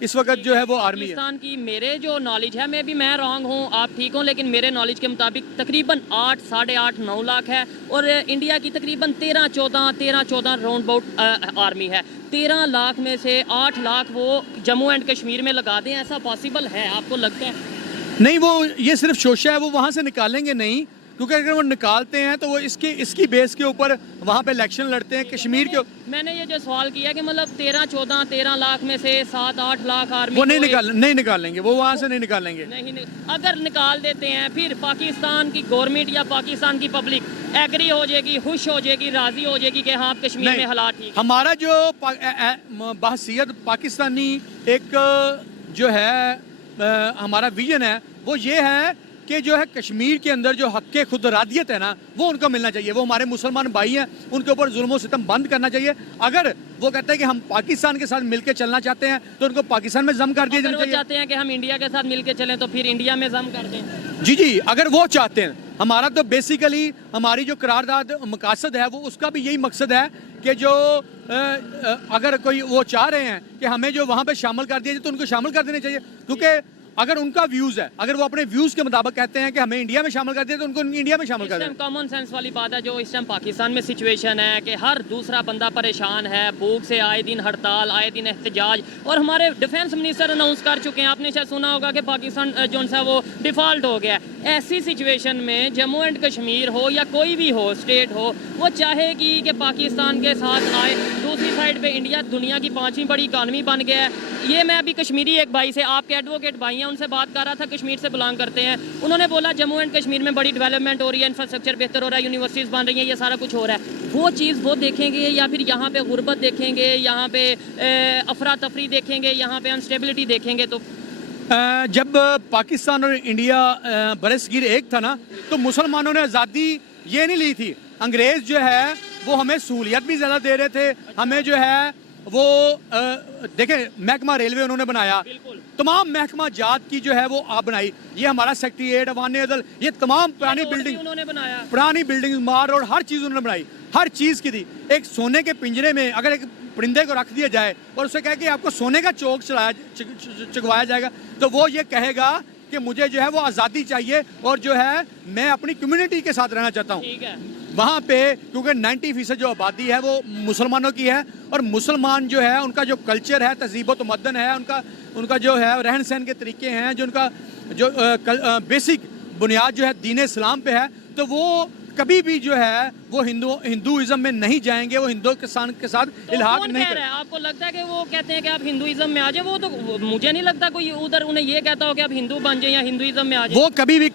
اس وقت جو ہے وہ آرمی ہے. پاکستان کی میرے جو نالج ہے میں رانگ ہوں آپ ٹھیک ہوں لیکن میرے نالج کے مطابق تقریباً 8 ساڑھے 8 9 لاکھ ہے اور انڈیا کی تقریباً 13-14 راؤنڈ باؤٹ آرمی ہے. 13 لاکھ میں سے 8 لاکھ وہ جموں اینڈ کشمیر میں لگا دیں, ایسا پاسبل ہے آپ کو لگتا ہے؟ نہیں, وہ یہ صرف شوشہ ہے, وہ وہاں سے نکالیں گے نہیں, کیونکہ اگر وہ نکالتے ہیں تو وہ اس کی بیس کے اوپر وہاں پہ الیکشن لڑتے ہیں کشمیر کے. میں نے یہ جو سوال کیا کہ مطلب 13 لاکھ میں سے 7-8 لاکھ آرمی وہ نہیں نکالیں گے, وہ وہاں سے نہیں نکالیں گے. نہیں, اگر نکال دیتے ہیں پھر پاکستان کی گورنمنٹ یا پاکستان کی پبلک ایگری ہو جائے گی, خوش ہو جائے گی, راضی ہو جائے گی کہ ہاں کشمیر میں حالات ٹھیک. ہمارا جو بحثیت پاکستانی ایک جو ہے ہمارا ویژن ہے وہ یہ ہے کہ جو ہے کشمیر کے اندر جو حق خود ارادیت ہے نا وہ ان کو ملنا چاہیے. وہ ہمارے مسلمان بھائی ہیں, ان کے اوپر ظلم و ستم بند کرنا چاہیے. اگر وہ کہتے ہیں کہ ہم پاکستان کے ساتھ مل کے چلنا چاہتے ہیں تو ان کو پاکستان میں ضم کر دیا جانا چاہیے. چاہیے. چاہتے ہیں کہ ہم انڈیا کے ساتھ مل کے چلیں تو پھر انڈیا میں ضم کر دیں. جی, اگر وہ چاہتے ہیں. ہمارا تو بیسیکلی ہماری جو قرارداد مقاصد ہے وہ اس کا بھی یہی مقصد ہے کہ جو اگر کوئی وہ چاہ رہے ہیں کہ ہمیں جو وہاں پہ شامل کر دیا جائے تو ان کو شامل کر دینے چاہیے. کیونکہ اگر ان کا ویوز ہے, اگر وہ اپنے ویوز کے مطابق کہتے ہیں کہ ہمیں انڈیا میں شامل کر دیا تو ان کو انڈیا میں شامل کر دیں. کامن سینس والی بات ہے جو اس ٹائم پاکستان میں سچویشن ہے کہ ہر دوسرا بندہ پریشان ہے, بھوک سے آئے دن ہڑتال, آئے دن احتجاج, اور ہمارے ڈیفینس منسٹر اناؤنس کر چکے ہیں, آپ نے شاید سنا ہوگا کہ پاکستان جو ہے وہ ڈیفالٹ ہو گیا ہے. ایسی سچویشن میں جموں اینڈ کشمیر ہو یا کوئی بھی ہو اسٹیٹ ہو وہ چاہے گی کہ پاکستان کے ساتھ آئے. دوسری سائڈ پہ انڈیا دنیا کی 5ویں بڑی اکانومی بن گیا ہے. یہ میں ابھی کشمیری ایک بھائی سے, آپ کے ایڈوکیٹ بھائی ہیں, ان سے بات کر رہا تھا, کشمیر سے بلانگ کرتے ہیں. انہوں نے بولا جموں اینڈ کشمیر میں بڑی ڈیولپمنٹ ہو رہی ہے, انفراسٹرکچر بہتر ہو رہا ہے, یونیورسٹیز بن رہی ہیں, یہ سارا کچھ ہو رہا ہے. وہ چیز وہ دیکھیں گے یا پھر یہاں پہ غربت دیکھیں گے, یہاں پہ افراتفری دیکھیں گے, یہاں پہ انسٹیبلٹی دیکھیں گے؟ تو جب پاکستان اور انڈیا برصغیر ایک تھا نا تو مسلمانوں نے آزادی یہ نہیں لی تھی. انگریز جو ہے وہ ہمیں سہولیت بھی زیادہ دے رہے تھے, ہمیں جو ہے وہ دیکھیں محکمہ ریلوے انہوں نے بنایا, تمام محکمہ جات کی جو ہے وہ آپ بنائی. یہ ہمارا سیکٹریٹ, عوام عدل, یہ تمام پرانی بلڈنگ مار روڈ ہر چیز انہوں نے بنائی, ہر چیز کی دی. ایک سونے کے پنجرے میں اگر ایک پرندے کو رکھ دیا جائے اور اسے کہے کہ آپ کو سونے کا چوک چگوایا جائے گا تو وہ یہ کہے گا کہ مجھے جو ہے وہ آزادی چاہیے اور جو ہے میں اپنی کمیونٹی کے ساتھ رہنا چاہتا ہوں. وہاں پہ کیونکہ 90% جو آبادی ہے وہ مسلمانوں کی ہے, اور مسلمان جو ہے ان کا جو کلچر ہے, تہذیب و تمدن ہے, ان کا جو ہے رہن سہن کے طریقے ہیں, جو ان کا جو بیسک بنیاد جو ہے دین اسلام پہ ہے, تو وہ کبھی بھی جو ہے وہ ہندوازم میں نہیں جائیں گے, وہ ہندوستان کے ساتھ الحاق نہیں کریں. آپ کو لگتا ہے کہ وہ کہتے ہیں کہ آپ ہندوازم میں آ جائیں؟ وہ تو مجھے نہیں لگتا کوئی ادھر انہیں یہ کہتا ہو کہ آپ ہندو بن جائیں یا ہندوازم میں آ جائیں. وہ کبھی بھی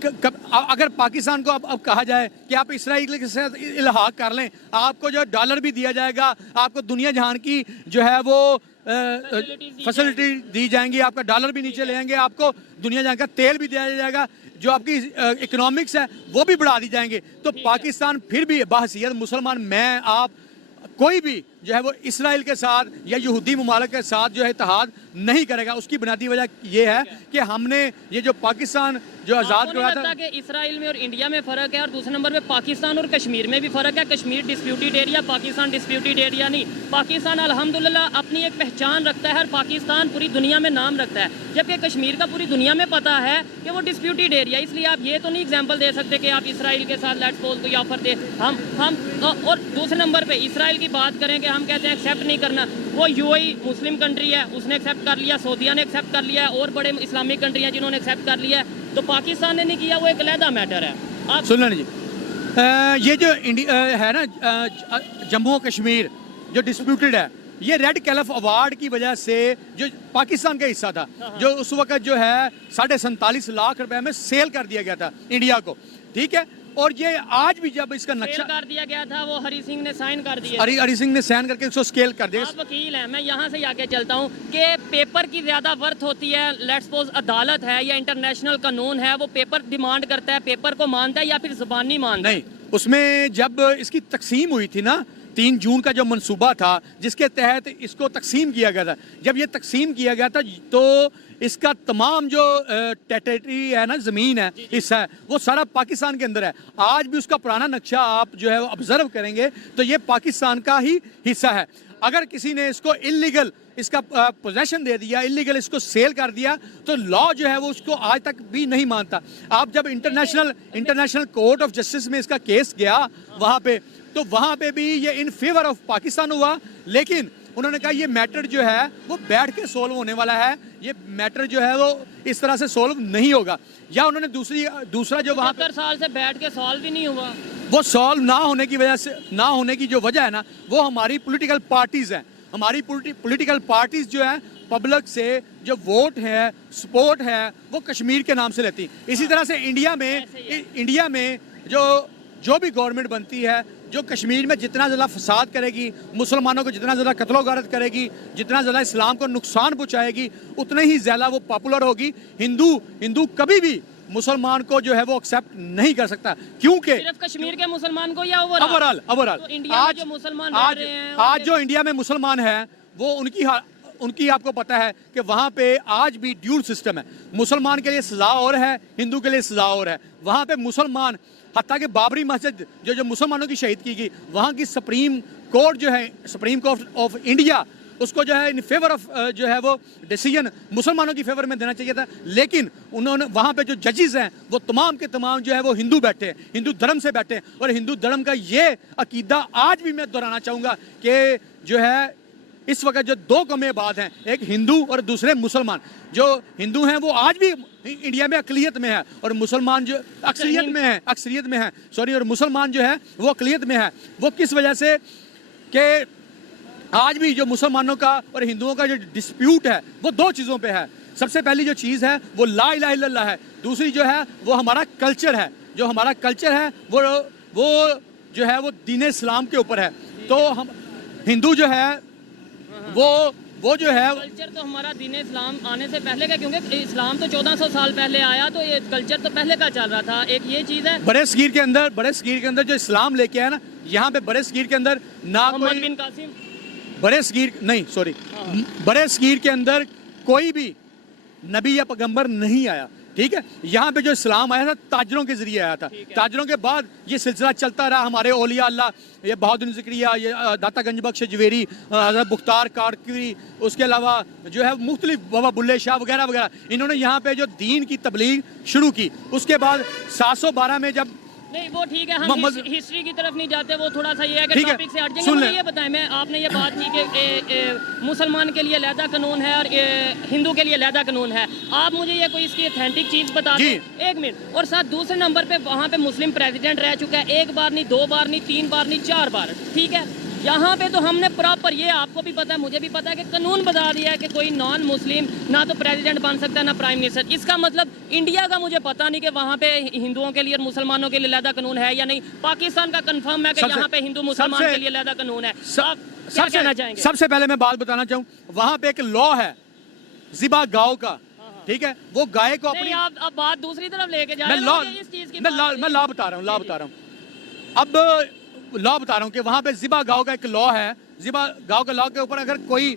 اگر پاکستان کو اب کہا جائے کہ آپ اسرائیل کے ساتھ الحاق کر لیں, آپ کو جو ڈالر بھی دیا جائے گا, آپ کو دنیا جہان کی جو ہے وہ فیسلٹی دی جائیں گی, آپ کا ڈالر بھی نیچے لے جائیں گے, آپ کو دنیا جہاں کا تیل بھی دیا جائے گا, جو آپ کی اکنامکس ہے وہ بھی بڑھا دی جائیں گے. تو پاکستان پھر بھی بحیثیت مسلمان, میں آپ کوئی بھی جو ہے وہ اسرائیل کے ساتھ یا یہودی ممالک کے ساتھ جو ہے اتحاد نہیں کرے گا. اس کی بنیادی وجہ یہ ہے کہ ہم نے یہ جو پاکستان جو آزاد کرایا تھا, کہ اسرائیل میں اور انڈیا میں فرق ہے, اور دوسرے نمبر پہ پاکستان اور کشمیر میں بھی فرق ہے. Kashmir disputed area, Pakistan disputed area نہیں. پاکستان الحمدللہ اپنی ایک پہچان رکھتا ہے, اور پاکستان پوری دنیا میں نام رکھتا ہے, جبکہ کشمیر کا پوری دنیا میں پتہ ہے کہ وہ ڈسپیوٹیڈ ایریا. اس لیے آپ یہ تو نہیں ایگزامپل دے سکتے کہ آپ اسرائیل کے ساتھ لیٹس سپوز کوئی آفر دے. ہم اور دوسرے نمبر پہ اسرائیل کی بات کریں کہ ہم کہتے ہیں ایکسیپٹ نہیں کرنا, وہ UAE مسلم کنٹری ہے, اس نے ایکسیپٹ کر لیا, سعودیہ نے ایکسیپٹ کر لیا ہے, اور بڑے اسلامک کنٹری ہیں جنہوں نے ایکسیپٹ کر لیا ہے. تو پاکستان نے نہیں کیا, وہ ایک علیحدہ میٹر ہے. آپ سن لیں جی, یہ جو ہے نا جموں کشمیر جو ڈسپیوٹیڈ ہے, یہ ریڈ کیلف ایوارڈ کی وجہ سے جو پاکستان کا حصہ تھا, جو اس وقت جو ہے 47.5 لاکھ روپے میں سیل کر دیا گیا تھا انڈیا کو, ٹھیک ہے. اور یہ آج بھی جب اس کا نقشہ کر دیا گیا تھا, وہ ہری سنگھ نے سائن کر دیا, ہری سنگھ نے سائن کر کے اس کو سکیل کر دیا. آپ وکیل ہیں, میں یہاں سے آگے چلتا ہوں کہ پیپر کی زیادہ ورتھ ہوتی ہے. لیٹس سپوز عدالت ہے یا انٹرنیشنل قانون ہے, وہ پیپر ڈیمانڈ کرتا ہے, پیپر کو مانتا ہے یا پھر زبانی مانتا ہے؟ نہیں, اس میں جب اس کی تقسیم ہوئی تھی نا 3 جون کا جو منصوبہ تھا جس کے تحت اس کو تقسیم کیا گیا تھا, جب یہ تقسیم کیا گیا تھا تو اس کا تمام جو ٹیریٹری ہے نا, زمین ہے, حصہ ہے, وہ سارا پاکستان کے اندر ہے. آج بھی اس کا پرانا نقشہ آپ جو ہے وہ آبزرو کریں گے تو یہ پاکستان کا ہی حصہ ہے. اگر کسی نے اس کو انلیگل اس کا پوزیشن دے دیا, انلیگل اس کو سیل کر دیا, تو لا جو ہے وہ اس کو آج تک بھی نہیں مانتا. آپ جب انٹرنیشنل کورٹ آف جسٹس میں اس کا کیس گیا وہاں پہ, تو وہاں پہ بھی یہ ان فیور آف پاکستان ہوا, لیکن انہوں نے کہا یہ میٹر جو ہے وہ بیٹھ کے سولو ہونے والا ہے, یہ میٹر جو ہے وہ اس طرح سے سولو نہیں ہوگا. یا انہوں نے دوسرا جو وہاں 70 سال سے بیٹھ کے سالو بھی نہیں ہوا, وہ سالو نہ ہونے کی وجہ سے, نہ ہونے کی جو وجہ ہے نا, وہ ہماری پولیٹیکل پارٹیز ہیں. ہماری پولیٹیکل پارٹیز جو ہیں پبلک سے جو ووٹ ہے, سپورٹ ہے, وہ کشمیر کے نام سے لیتی. اسی طرح سے انڈیا میں جو بھی گورنمنٹ بنتی ہے, جو کشمیر میں جتنا زیادہ فساد کرے گی, مسلمانوں کو جتنا زیادہ قتل و غارت کرے گی, جتنا زیادہ اسلام کو نقصان پہنچائے گی, اتنے ہی زیادہ وہ پاپولر ہوگی. ہندو کبھی بھی مسلمان کو جو ہے وہ ایکسیپٹ نہیں کر سکتا, کیونکہ صرف کشمیر کے مسلمان کو یا اوورال انڈیا میں جو مسلمان رہ رہے ہیں, آج جو انڈیا میں مسلمان ہیں وہ ان کی آپ کو پتا ہے کہ وہاں پہ آج بھی ڈیول سسٹم ہے. مسلمان کے لیے سزا اور ہے, ہندو کے لیے سزا اور ہے. وہاں پہ مسلمان, حتیٰ کہ بابری مسجد جو مسلمانوں کی شہید کی گئی, وہاں کی سپریم کورٹ جو ہے, سپریم کورٹ آف انڈیا, اس کو جو ہے ان فیور آف جو ہے وہ ڈیسیجن مسلمانوں کی فیور میں دینا چاہیے تھا, لیکن انہوں نے وہاں پہ جو ججز ہیں وہ تمام کے تمام جو ہے وہ ہندو بیٹھے ہیں, ہندو دھرم سے بیٹھے ہیں. اور ہندو دھرم کا یہ عقیدہ آج بھی میں دہرانا چاہوں گا کہ جو ہے اس وقت جو دو قومیں آباد ہیں, ایک ہندو اور دوسرے مسلمان. جو ہندو ہیں وہ آج بھی انڈیا میں اقلیت میں ہے, اور مسلمان جو اکثریت میں ہے اور مسلمان جو ہے وہ اقلیت میں ہے. وہ کس وجہ سے کہ آج بھی جو مسلمانوں کا اور ہندوؤں کا جو ڈسپیوٹ ہے وہ دو چیزوں پہ ہے. سب سے پہلی جو چیز ہے وہ لا الہ الا اللہ ہے, دوسری جو ہے وہ ہمارا کلچر ہے. جو ہمارا کلچر ہے وہ جو ہے وہ دین اسلام کے اوپر ہے. تو ہم ہندو جو ہے وہ جو ہے کلچر تو ہمارا دین اسلام آنے سے پہلے کا, کیونکہ اسلام تو 1400 سال پہلے آیا, تو یہ کلچر تو پہلے کا چل رہا تھا. ایک یہ چیز ہے بڑے صغیر کے اندر جو اسلام لے کے آیا نا, یہاں پہ بڑے صغیر کے اندر نہ محمد بن قاسم, بڑے صغیر کے اندر کوئی بھی نبی یا پیغمبر نہیں آیا. ٹھیک ہے, یہاں پہ جو اسلام آیا تھا تاجروں کے ذریعے آیا تھا. تاجروں کے بعد یہ سلسلہ چلتا رہا. ہمارے اولیاء اللہ, یہ بہادر ذکریہ, یہ داتا گنج بخش جویری, حضرت بختار کاکڑی, اس کے علاوہ جو ہے مختلف بابا بلے شاہ وغیرہ وغیرہ, انہوں نے یہاں پہ جو دین کی تبلیغ شروع کی. اس کے بعد 712 میں جب نہیں وہ ٹھیک ہے, ہم ہسٹری کی طرف نہیں جاتے, وہ تھوڑا سا یہ ہے کہ ٹاپک سے ہٹ جائیں گے. مجھے یہ بتائیں, میں آپ نے یہ بات کی کہ مسلمان کے لیے علیحدہ قانون ہے اور ہندو کے لیے علیحدہ قانون ہے. آپ مجھے یہ کوئی اس کی اتھینٹک چیز بتا دیں. ایک منٹ. اور ساتھ دوسرے نمبر پہ وہاں پہ مسلم پریزیڈنٹ رہ چکا ہے, 1 بار نہیں, 2 بار نہیں, 3 بار نہیں, 4 بار. ٹھیک ہے, یہاں پہ تو ہم نے پراپر, یہ آپ کو بھی پتا ہے مجھے بھی پتا ہے, کہ قانون بتا دیا ہے کہ کوئی نان مسلم نہ تو پریزیڈنٹ بن سکتا ہے نہ پرائم منسٹر. اس کا مطلب انڈیا کا مجھے پتا نہیں کہ وہاں پہ ہندوؤں کے لیے اور مسلمانوں کے لیے علیحدہ قانون ہے یا نہیں. پاکستان کا کنفرم ہے کہ یہاں پہ ہندو مسلمان کے لیے علیحدہ قانون ہے. کیا کہنا چاہیں گے؟ سب سے پہلے میں بات بتانا چاہوں, وہاں پہ ایک لا ہے ذبح گاؤ کا. ٹھیک ہے, وہ گائے کو اپنی, اب بات دوسری طرف لے کے جا رہے ہیں. اس چیز کی میں لا بتا رہا ہوں. اب لا بتا رہا ہوں کہ وہاں پہ ذبح گاؤ کا ایک لا ہے. ذبح گاؤ کے لا کے اوپر اگر کوئی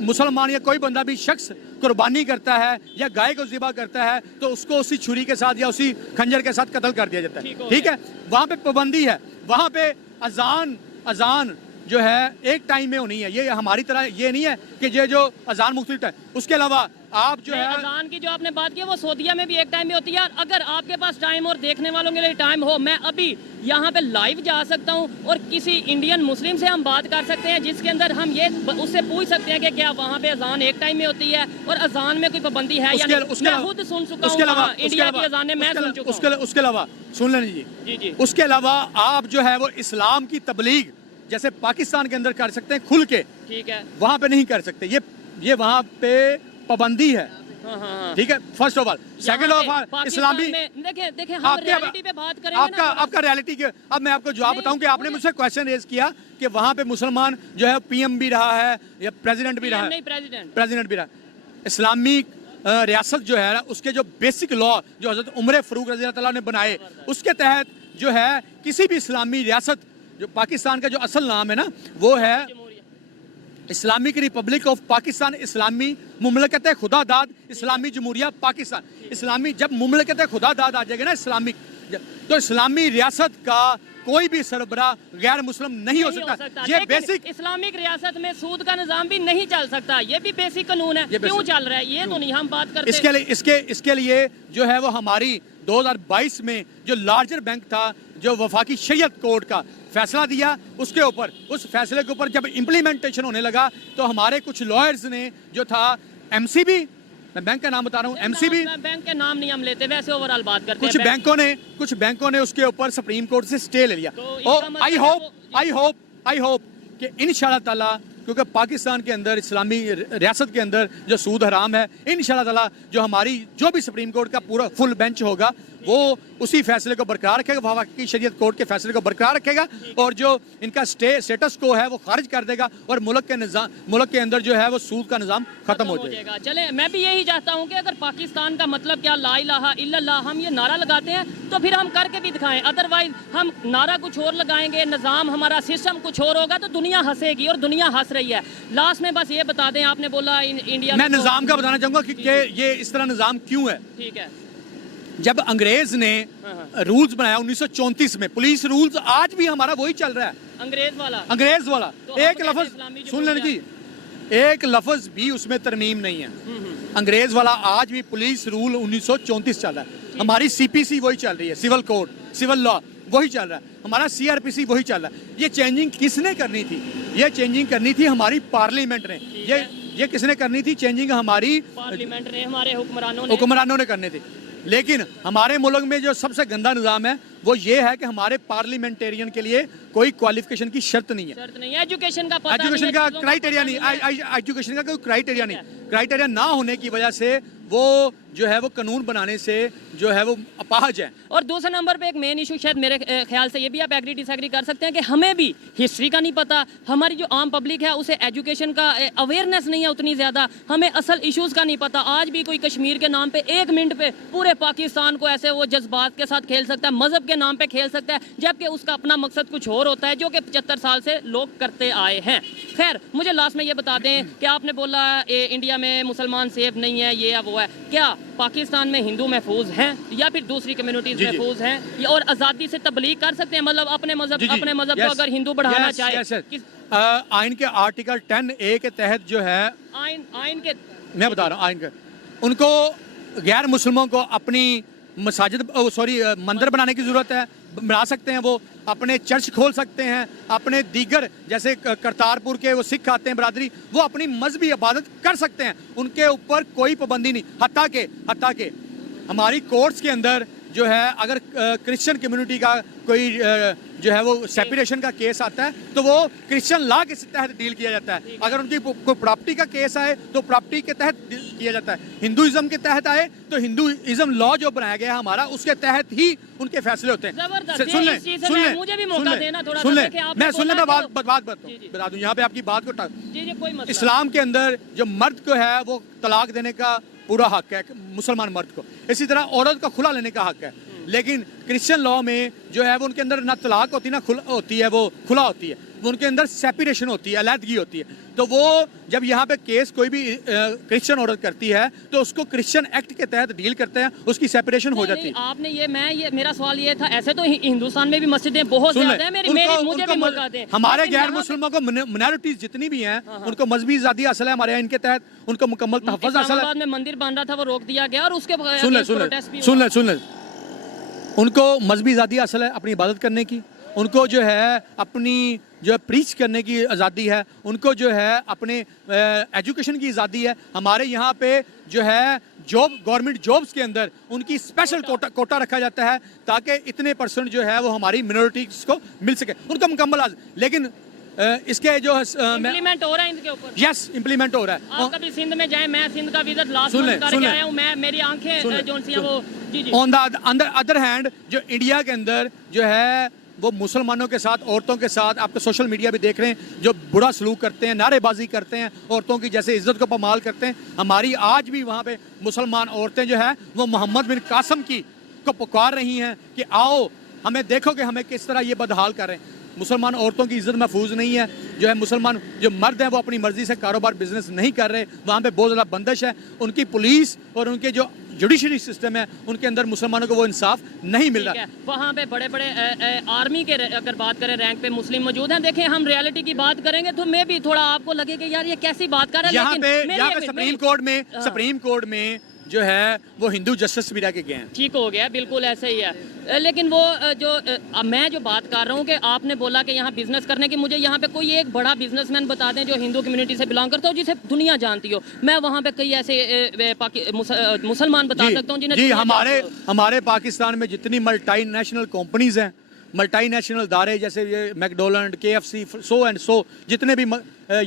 مسلمان یا کوئی بندہ بھی شخص قربانی کرتا ہے یا گائے کو ذبح کرتا ہے, تو اس کو اسی چھری کے ساتھ یا اسی خنجر کے ساتھ قتل کر دیا جاتا ہے. ٹھیک ہے, وہاں پہ پابندی ہے. وہاں پہ اذان جو ہے ایک ٹائم میں ہونی ہے. یہ ہماری طرح یہ نہیں ہے کہ یہ جو اذان مختلف ہے. اس کے علاوہ آپ جو ہے اذان کی جو آپ نے بات کی وہ سعودیہ میں بھی ایک ٹائم میں ہوتی ہے. اگر آپ کے پاس ٹائم اور دیکھنے والوں کے لیے ٹائم ہو, میں ابھی یہاں پہ لائیو جا سکتا ہوں اور کسی انڈین مسلم سے ہم بات کر سکتے ہیں, جس کے اندر ہم یہ اس سے پوچھ سکتے ہیں کہ کیا وہاں پہ اذان ایک ٹائم میں ہوتی ہے اور اذان میں کوئی پابندی ہے یا نہیں. میں خود سن چکا ہوں انڈیا کی اذانیں, میں سن چکا ہوں. اس کے علاوہ سن لیں جی, اس کے علاوہ آپ جو ہے وہ اسلام کی تبلیغ جیسے پاکستان کے اندر کر سکتے ہیں کھل کے. ٹھیک ہے, وہاں پہ نہیں کر سکتے. یہ وہاں پہ پابندی ہے. ٹھیک ہے, first of all. Second of all اسلامی, دیکھیں ہم ریالٹی پہ بات کریں گے. آپ کا ریالٹی کے, اب میں آپ کو جواب بتاؤں کہ آپ نے مجھ سے کویسچن ریز کیا کہ وہاں پہ مسلمان جو ہے پی ایم بھی رہا ہے یا پریزیڈنٹ بھی رہا ہے. پریزیڈنٹ بھی رہا ہے. اسلامی ریاست جو ہے اس کے جو بیسک لا جو حضرت عمر فاروق رضی اللہ تعالیٰ نے بنائے, اس کے تحت جو ہے کسی بھی اسلامی ریاست, جو پاکستان کا جو اصل نام ہے نا وہ ہے اسلامک ریپبلک آف پاکستان, اسلامی مملکت خدا داد اسلامی جمہوریہ پاکستان. اسلامی جب مملکت خدا داد آ جائے گا نا اسلامک, تو اسلامی ریاست کا کوئی بھی سربراہ غیر مسلم نہیں ہو سکتا. یہ لیکن بیسک اسلامک ریاست میں سود کا نظام بھی نہیں چل سکتا, یہ بھی بیسک قانون ہے. کیوں چل رہا ہے یہ تو نہیں ہم بات کرتے. اس کے لیے جو ہے وہ ہماری 2022 میں جو لارجر بینک تھا, جو وفاقی شریعت کورٹ کا فیصلہ دیا, اس کے اوپر, اس فیصلے کے اوپر جب امپلیمنٹیشن ہونے لگا تو ہمارے کچھ لائرز نے جو تھا ایم سی بی, میں بینک کا نام بتا رہا ہوں, ایم سی بی, بینک کے نام نہیں ہم لیتے, ویسے اوورال بات کرتے ہیں. کچھ بینکوں نے اس کے اوپر سپریم کورٹ سے سٹے لے لیا. اور آئی ہوپ کہ انشاءاللہ تعالیٰ, کیونکہ پاکستان کے اندر, اسلامی ریاست کے اندر جو سود حرام ہے, انشاءاللہ تعالیٰ جو ہماری جو بھی سپریم کورٹ کا پورا فل بینچ ہوگا وہ اسی فیصلے کو برقرار رکھے گا, وفاقی شریعت کورٹ کے فیصلے کو برقرار رکھے گا, اور جو ان کا اسٹیٹس کو ہے وہ خارج کر دے گا, اور ملک کے اندر جو ہے وہ سود کا نظام ختم ہو جائے گا. چلیں, میں بھی یہی چاہتا ہوں کہ اگر پاکستان کا مطلب کیا لا الہ الا اللہ ہم یہ نعرہ لگاتے ہیں تو پھر ہم کر کے بھی دکھائیں. ادروائز ہم نعرہ کچھ اور لگائیں گے, نظام ہمارا سسٹم کچھ اور ہوگا تو دنیا ہنسے گی, اور دنیا ہنس رہی ہے. لاسٹ میں بس یہ بتا دیں, آپ نے بولا انڈیا میں نظام کا بتانا چاہوں گا کہ یہ اس طرح نظام کیوں ہے. ٹھیک ہے. جب انگریز نے رولز بنایا 1934 میں, پولیس رولز آج بھی ہمارا وہی چل رہا ہے, انگریز والا. ایک لفظ سن لینا جی, ایک لفظ بھی اس میں ترمیم نہیں ہے. انگریز والا آج بھی پولیس رول 1934 چل رہا ہے. ہماری سی پی سی وہی چل رہی ہے, سول کوڈ, سول لا وہی چل رہا ہے. ہمارا سی آر پی سی وہی چل رہا ہے. یہ چینجنگ کس نے کرنی تھی؟ یہ چینجنگ کرنی تھی ہماری پارلیمنٹ نے. یہ کس نے کرنی تھی چینجنگ؟ ہماری پارلیمنٹ نے, ہمارے حکمرانوں نے کرنی تھی. لیکن ہمارے ملک میں جو سب سے گندا نظام ہے وہ یہ ہے کہ ہمارے پارلیمنٹیرین کے لیے کوئی کوالیفیکیشن کی شرط نہیں ہے. ایجوکیشن کا کرائیٹیریا نہیں, ایجوکیشن کا کوئی کرائیٹیریا نہیں. کرائیٹیریا نہ ہونے کی وجہ سے وہ جو ہے وہ قانون بنانے سے جو ہے وہ اپاہج ہے. اور دوسرے نمبر پہ ایک مین ایشو شاید میرے خیال سے یہ بھی آپ ایگری ڈس ایگری کر سکتے ہیں کہ ہمیں بھی ہسٹری کا نہیں پتا, ہماری جو عام پبلک ہے اسے ایجوکیشن کا اویئرنیس نہیں ہے اتنی زیادہ, ہمیں اصل ایشوز کا نہیں پتا. آج بھی کوئی کشمیر کے نام پہ 1 منٹ پہ پورے پاکستان کو ایسے وہ جذبات کے ساتھ کھیل سکتا ہے, مذہب کے نام پہ کھیل سکتا ہے, جبکہ اس کا اپنا مقصد کچھ اور ہوتا ہے جو کہ 75 سال سے لوگ کرتے آئے ہیں. خیر, مجھے لاسٹ میں یہ بتا دیں کہ آپ نے بولا انڈیا میں مسلمان سیف نہیں ہے, یہ ہے وہ ہے, کیا پاکستان میں ہندو محفوظ ہیں یا پھر دوسری کمیونٹیز محفوظ ہیں, اور آزادی سے تبلیغ کر سکتے ہیں؟ مطلب اپنے مذہب کو اگر ہندو بڑھانا چاہے, آئین کے آرٹیکل 10A کے تحت جو ہے, آئین کے میں بتا رہا ہوں, آئین کا ان کو غیر مسلموں کو اپنی مساجد مندر بنانے کی ضرورت ہے, بنا سکتے ہیں, وہ اپنے چرچ کھول سکتے ہیں, اپنے دیگر جیسے کرتارپور کے وہ سکھ آتے ہیں برادری, وہ اپنی مذہبی عبادت کر سکتے ہیں, ان کے اوپر کوئی پابندی نہیں. حتیٰ کہ ہماری کورٹس کے اندر جو ہے اگر کرسچن کمیونٹی کا کوئی جو ہے وہ سیپریشن کا کیس آتا ہے تو وہ کرسچن لا کے تحت ڈیل کیا جاتا ہے. اگر ان کی کوئی پراپرٹی کا کیس آئے تو پراپرٹی کے تحت کیا جاتا ہے. ہندوازم کے تحت آئے تو ہندوازم لا جو بنایا گیا ہے ہمارا, اس کے تحت ہی ان کے فیصلے ہوتے ہیں. میں بات بتا دوں یہاں پہ آپ کی بات کو. اسلام کے اندر جو مرد کو ہے وہ طلاق دینے کا پورا حق ہے, مسلمان مرد کو. اسی طرح عورت کا کھلا لینے کا حق ہے. لیکن کرسچن لا میں جو ہے وہ ان کے اندر نہ طلاق ہوتی, نہ ہوتی ہے, وہ کھلا ہوتی ہے, وہ ان کے اندر سیپریشن ہوتی ہے, علیحدگی ہوتی ہے. تو وہ جب یہاں پہ کیس کوئی بھی کرسچن عورت کرتی ہے تو اس کو کرسچن ایکٹ کے تحت ڈیل کرتے ہیں, اس کی سیپریشن ہو جاتی ہے. آپ نے میرا سوال یہ تھا, ایسے تو ہندوستان میں بھی مسجدیں بہت زیادہ ہیں, مجھے بھی موقع دیں. ہمارے غیر مسلموں کو منارٹیز جتنی بھی ہیں ان کو مذہبی آزادی حاصل ہے, ہمارے یہاں ان کے تحت ان کو مکمل تحفظ حاصل ہے. اسلام آباد میں مندر بن رہا تھا, وہ روک دیا گیا, اور اس کے سن لیں ان کو مذہبی آزادی حاصل ہے اپنی عبادت کرنے کی, ان کو جو ہے اپنی جو ہے پریچ کرنے کی آزادی ہے, ان کو جو ہے اپنے ایجوکیشن کی آزادی ہے. ہمارے یہاں پہ جو ہے گورنمنٹ جابز کے اندر ان کی اسپیشل کوٹا رکھا جاتا ہے تاکہ اتنے % جو ہے وہ ہماری منورٹیز کو مل سکے, ان کو مکمل. لیکن اس کے جو امپلیمنٹ ہو رہا ہے ان کے اوپر, یس امپلیمنٹ ہو رہا ہے. آپ کبھی سندھ میں جائیں, میں سندھ کا وزٹ لاسٹ منتھ کر کے آیا ہوں, میری آنکھیں جو سی ہیں وہ آن دا ادر ہینڈ جو انڈیا کے اندر جو ہے وہ مسلمانوں کے ساتھ, عورتوں کے ساتھ, آپ کو سوشل میڈیا بھی دیکھ رہے ہیں, جو برا سلوک کرتے ہیں, نعرے بازی کرتے ہیں, عورتوں کی جیسے عزت کو پامال کرتے ہیں. ہماری آج بھی وہاں پہ مسلمان عورتیں جو ہے وہ محمد بن قاسم کو پکار رہی ہیں کہ آؤ ہمیں دیکھو کہ ہمیں کس طرح یہ بدحال کر رہے ہیں. مسلمان عورتوں کی عزت محفوظ نہیں ہے, جو ہے مسلمان جو مرد ہیں وہ اپنی مرضی سے کاروبار بزنس نہیں کر رہے, وہاں پہ بہت زیادہ بندش ہے. ان کی پولیس اور ان کے جو جوڈیشری سسٹم ہے ان کے اندر مسلمانوں کو وہ انصاف نہیں مل رہا. وہاں پہ بڑے بڑے آرمی کے اگر بات کریں رینک پہ مسلم موجود ہیں. دیکھیں ہم ریالٹی کی بات کریں گے تو میں بھی تھوڑا آپ کو لگے کہ یار یہ کیسی بات کر رہے ہیں. یہاں پہ سپریم کورٹ میں جو ہے وہ ہندو جسٹس بھی رہ کے گئے ہیں. ٹھیک ہو گیا, بالکل ایسے ہی ہے. لیکن وہ جو میں جو بات کر رہا ہوں کہ آپ نے بولا کہ یہاں بزنس کرنے کی, مجھے یہاں پہ کوئی ایک بڑا بزنس مین بتا دیں جو ہندو کمیونٹی سے بلانگ کرتا ہو جسے دنیا جانتی ہو. میں وہاں پہ کئی ایسے مسلمان بتا سکتا ہوں جنہیں جی ہمارے پاکستان میں جتنی ملٹی نیشنل کمپنیز ہیں, ملٹی نیشنل ادارے جیسے یہ McDonald, KFC, so and so, جتنے بھی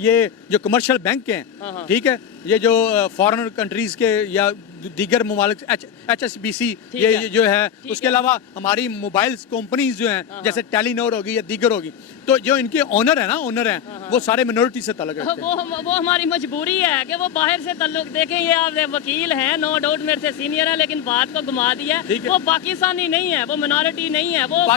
یہ جو کمرشل بینک ہیں, ٹھیک ہے, یہ جو فارن کنٹریز کے یا دیگر ممالک HSBC یہ جو ہے, اس کے علاوہ ہماری موبائل کمپنیز جو ہیں جیسے ٹیلی نور ہوگی یا دیگر ہوگی, تو جو ان کے اونر ہیں وہ سارے منورٹی سے تعلق رکھتے ہیں. وہ ہماری مجبوری ہے کہ وہ باہر سے تعلق. دیکھیں یہ آپ وکیل ہیں, نو ڈاؤٹ میرے سے سینئر ہے, لیکن بات کو گھما دیا ہے. وہ پاکستانی نہیں ہے, وہ منارٹی نہیں ہے, وہ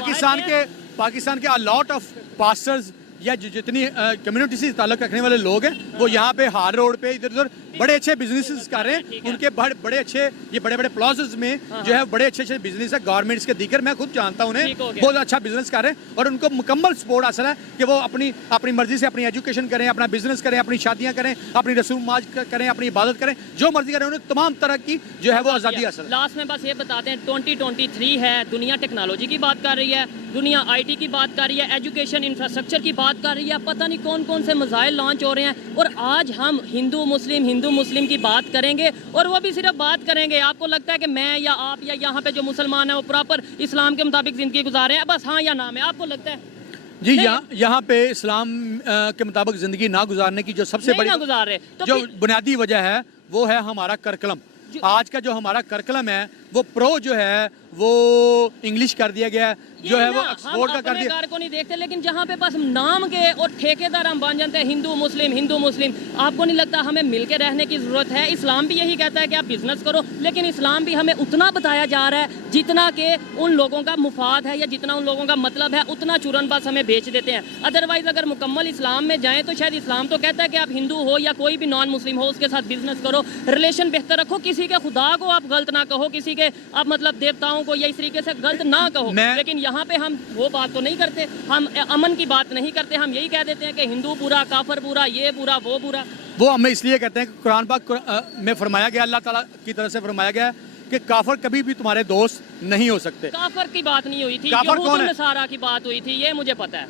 پاکستان کے لاٹ آف پاسٹرز یا جتنی کمیونٹی سے تعلق رکھنے والے لوگ ہیں وہ یہاں پہ ہار روڈ پہ ادھر ادھر بڑے اچھے بزنسز کر رہے ہیں. ان کے بڑے اچھے یہ بڑے بڑے پلازز میں جو ہے بڑے اچھے بزنس ہے گورنمنٹس کے دیگر, میں خود جانتا ہوں انہیں, بہت اچھا بزنس کر رہے ہیں اور ان کو مکمل سپورٹ حاصل ہے کہ وہ اپنی مرضی سے اپنی ایجوکیشن کریں, اپنا بزنس کریں, اپنی شادیاں کریں, اپنی رسومات کریں, اپنی عبادت کریں, جو مرضی کریں, انہیں تمام طرح کی جو ہے وہ آزادی حاصل ہے. لاسٹ میں بس یہ بتاتے ہیں 2023 ہے, دنیا ٹیکنالوجی کی بات کر رہی ہے, دنیا IT کی بات کر رہی ہے, ایجوکیشن انفراسٹرکچر کی بات کر رہی ہے, پتہ نہیں کون کون سے مسائل لانچ ہو رہے ہیں. اور آج ہم ہندو مسلم کی بات کریں گے, اور وہ بھی صرف بات کریں گے. آپ کو لگتا ہے کہ میں یا آپ یا یہاں پہ جو مسلمان ہیں وہ پراپر اسلام کے مطابق زندگی گزارے ہیں, بس ہاں یا نام ہے, آپ کو لگتا ہے؟ جی یہاں پہ اسلام کے مطابق زندگی نہ گزارنے کی جو سب سے بڑی گزار رہے جو بنیادی وجہ ہے وہ ہے ہمارا کرکلم. آج کا جو ہمارا کرکلم ہے وہ پرو جو ہے وہ انگلش کر دیا گیا ہے, جو ہے وہ ایکسپورٹ کا کر دیا. ہم کو نہیں دیکھتے, لیکن جہاں پہ بس نام کے اور ٹھیکیدار ہم بن جاتے ہیں ہندو مسلم. آپ کو نہیں لگتا ہمیں مل کے رہنے کی ضرورت ہے؟ اسلام بھی یہی کہتا ہے کہ آپ بزنس کرو, لیکن اسلام بھی ہمیں اتنا بتایا جا رہا ہے جتنا کہ ان لوگوں کا مفاد ہے یا جتنا ان لوگوں کا مطلب ہے, اتنا چورن بس ہمیں بیچ دیتے ہیں. ادروائز اگر مکمل اسلام میں جائیں تو شاید اسلام تو کہتا ہے کہ آپ ہندو ہو یا کوئی بھی نان مسلم ہو اس کے ساتھ بزنس کرو, ریلیشن بہتر رکھو, کسی کے خدا کو آپ غلط نہ کہو, کسی کے آپ مطلب دیوتاؤں کو یا اس طریقے سے غلط نہ کہو. لیکن یہاں پہ ہم وہ بات تو نہیں کرتے, ہم امن کی بات نہیں کرتے, ہم یہی کہہ دیتے ہیں کہ ہندو برا, کافر برا, یہ برا, وہ برا. وہ ہمیں اس لیے کہتے ہیں کہ قرآن پاک میں فرمایا گیا, اللہ تعالیٰ کی طرف سے فرمایا گیا کہ کافر کبھی بھی تمہارے دوست نہیں ہو سکتے. کافر کی بات نہیں ہوئی تھی, یہود و نصارہ کی بات ہوئی تھی, یہ مجھے پتا ہے.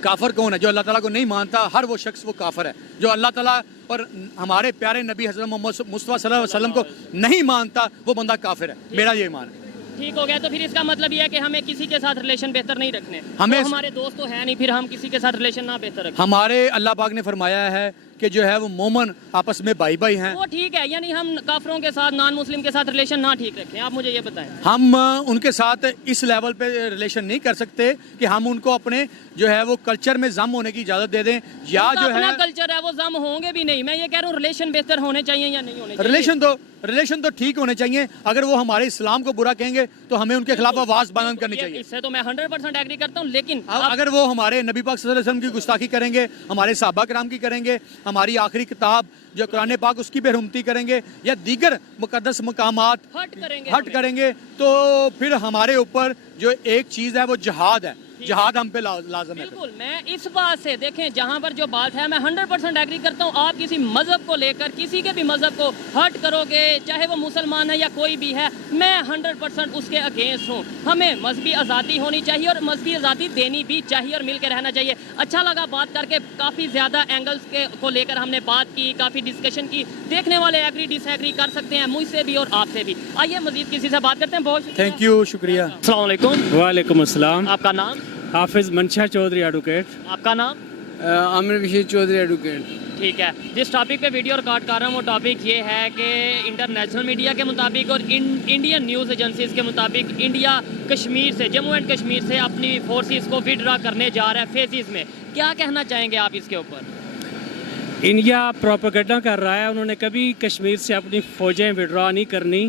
کافر کون ہے؟ جو اللہ تعالیٰ کو نہیں مانتا, ہر وہ شخص وہ کافر ہے. جو اللہ تعالیٰ اور ہمارے پیارے نبی حضرت محمد مصطفیٰ صلی اللہ علیہ وسلم کو نہیں مانتا, وہ بندہ کافر ہے. میرا یہ ایمان ہے. ٹھیک ہو گیا, تو پھر اس کا مطلب یہ ہے کہ ہمیں کسی کے ساتھ ریلیشن بہتر نہیں رکھنے, ہمارے دوست تو ہے نہیں, پھر ہم کسی کے ساتھ ریلیشن نہ بہتر رکھیں. ہمارے اللہ پاک نے فرمایا ہے کہ جو ہے وہ مومن آپس میں بھائی بھائی ہیں. وہ ٹھیک ہے, یعنی ہم کافروں کے ساتھ نان مسلم کے ساتھ ریلیشن نہ ٹھیک رکھیں. آپ مجھے یہ بتائیں. ہم ان کے ساتھ اس لیول پہ ریلیشن نہیں کر سکتے کہ ہم ان کو اپنے جو ہے وہ کلچر میں ضم ہونے کی اجازت دے دیں, یا جو ہے کلچر ہے وہ ضم ہوں گے بھی نہیں. میں یہ کہہ رہا ہوں ریلیشن بہتر ہونے چاہیے یا نہیں ہونے چاہیے. ریلیشن تو ٹھیک ہونے چاہیے. اگر وہ ہمارے اسلام کو برا کہیں گے تو ہمیں ان کے خلاف آواز بلند کرنی چاہیے. اس سے تو میں 100% ایگری کرتا ہوں, لیکن اگر وہ ہمارے نبی پاک صلی اللہ علیہ وسلم کی گستاخی کریں گے, ہمارے صحابہ کرام کی کریں گے, ہماری آخری کتاب جو قرآن پاک اس کی بے حرمتی کریں گے, یا دیگر مقدس مقامات ہٹ کریں گے, تو پھر ہمارے اوپر جو ایک چیز ہے وہ جہاد ہے. جہاد ہم پہ لازم ہے. بالکل, میں اس بات سے دیکھیں جہاں پر جو بات ہے میں 100% ایگری کرتا ہوں. آپ کسی مذہب کو لے کر کسی کے بھی مذہب کو ہرٹ کرو گے, چاہے وہ مسلمان ہے یا کوئی بھی ہے, میں 100% اس کے اگینسٹ ہوں. ہمیں مذہبی آزادی ہونی چاہیے اور مذہبی آزادی دینی بھی چاہیے اور مل کے رہنا چاہیے. اچھا لگا بات کر کے, کافی زیادہ اینگلز کو لے کر ہم نے بات کی, کافی ڈسکشن کی. دیکھنے والے ایگری ڈس ایگری کر سکتے ہیں مجھ سے بھی اور آپ سے بھی. آئیے مزید کسی سے بات کرتے ہیں. بہت تھینک یو, شکریہ. السلام علیکم. وعلیکم السلام. آپ کا نام؟ حافظ منشا چودھری ایڈوکیٹ. آپ کا نام؟ عامر بشیر چودھری ایڈوکیٹ. ٹھیک ہے. جس ٹاپک پہ ویڈیو ریکارڈ کر رہا ہوں وہ ٹاپک یہ ہے کہ انٹرنیشنل میڈیا کے مطابق اور انڈین نیوز ایجنسیز کے مطابق انڈیا کشمیر سے, جموں اینڈ کشمیر سے اپنی فورسز کو وڈرا کرنے جا رہا ہے فیزز میں. کیا کہنا چاہیں گے آپ اس کے اوپر؟ انڈیا پروپیگنڈا کر رہا ہے, انہوں نے کبھی کشمیر سے اپنی فوجیں وڈرا نہیں کرنی.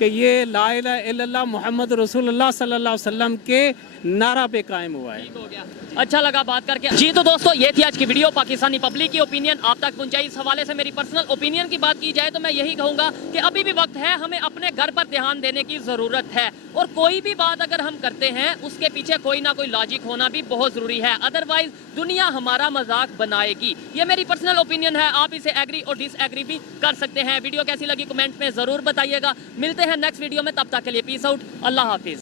کہ یہ لا الہ الا اللہ محمد رسول اللہ صلی اللہ علیہ وسلم کے نعرہ پہ قائم ہوا ہے. ہو گیا. اچھا لگا بات کر کے. جی تو دوستو یہ تھی آج کی ویڈیو. پاکستانی پبلک کی اوپینین آپ تک پہنچائی. اس حوالے سے میری پرسنل اوپینین کی بات کی جائے تو میں یہی کہوں گا کہ ابھی بھی وقت ہے, ہمیں اپنے گھر پر دھیان دینے کی ضرورت ہے, اور کوئی بھی بات اگر ہم کرتے ہیں اس کے پیچھے کوئی نہ کوئی لاجک ہونا بھی بہت ضروری ہے, ادروائز دنیا ہمارا مذاق بنائے گی. یہ میری پرسنل اوپینین ہے, آپ اسے ایگری اور ڈس ایگری بھی کر سکتے ہیں. ویڈیو کیسی لگی کمنٹ میں ضرور بتائیے گا. ملتے ہیں نیکسٹ ویڈیو میں, تب تک کے لیے پیس آؤٹ, اللہ حافظ.